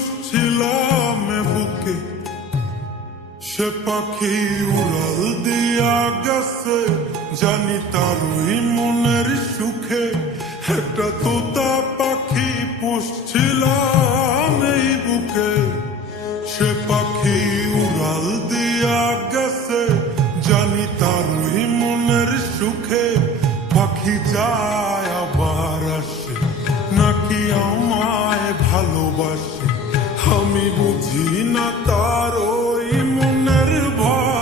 পুষছিলাম বুকে, সে পাখি উড়াল দিয়া গেছে, জানি তারই মনের সুখে। একটা তোতা পাখি পুষছিলাম এই বুকে, সে পাখি উড়াল দিয়া গেছে, জানি তারই মনের সুখে। পাখি যায় আবার আসে, নাকি আমায় ভালোবাসে, আমি বুঝি না তার ওই মনের ভাব।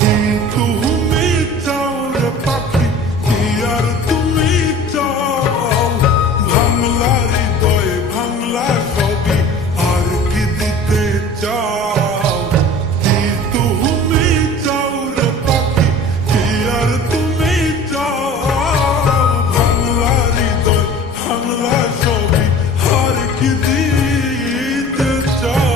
কি তুমি চাও রে পাখি, কি আর তুমি চাও? ভাঙলা হৃদয় ভাঙলা সবই, আর কি দিতে চাও? কি তুমি চাও রে পাখি, কি আর তুমি চাও? ভাঙলা হৃদয় ভাঙলা সবই, আর কি দিতে চাও?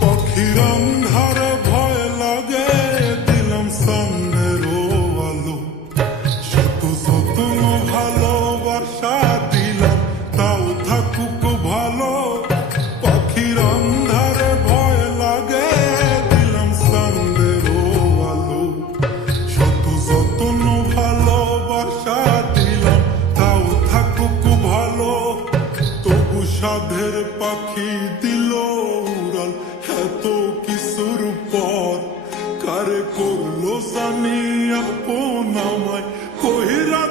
পাখির অন্ধারে ভয় লাগে, দিলাম সামনের আলো। শত শত ভালোবাসা দিলাম, তাও থাকুক ভালো। পাখির অন্ধারে ভয় লাগে, দিলাম সামনের আলো। শত শত ভালোবাসা দিলাম, তাও থাকুক ভালো। তবু সাধের পাখি দিল উড়াল, এত কিছুর পর কারে করলো জানি আপন আমায়, কহিরা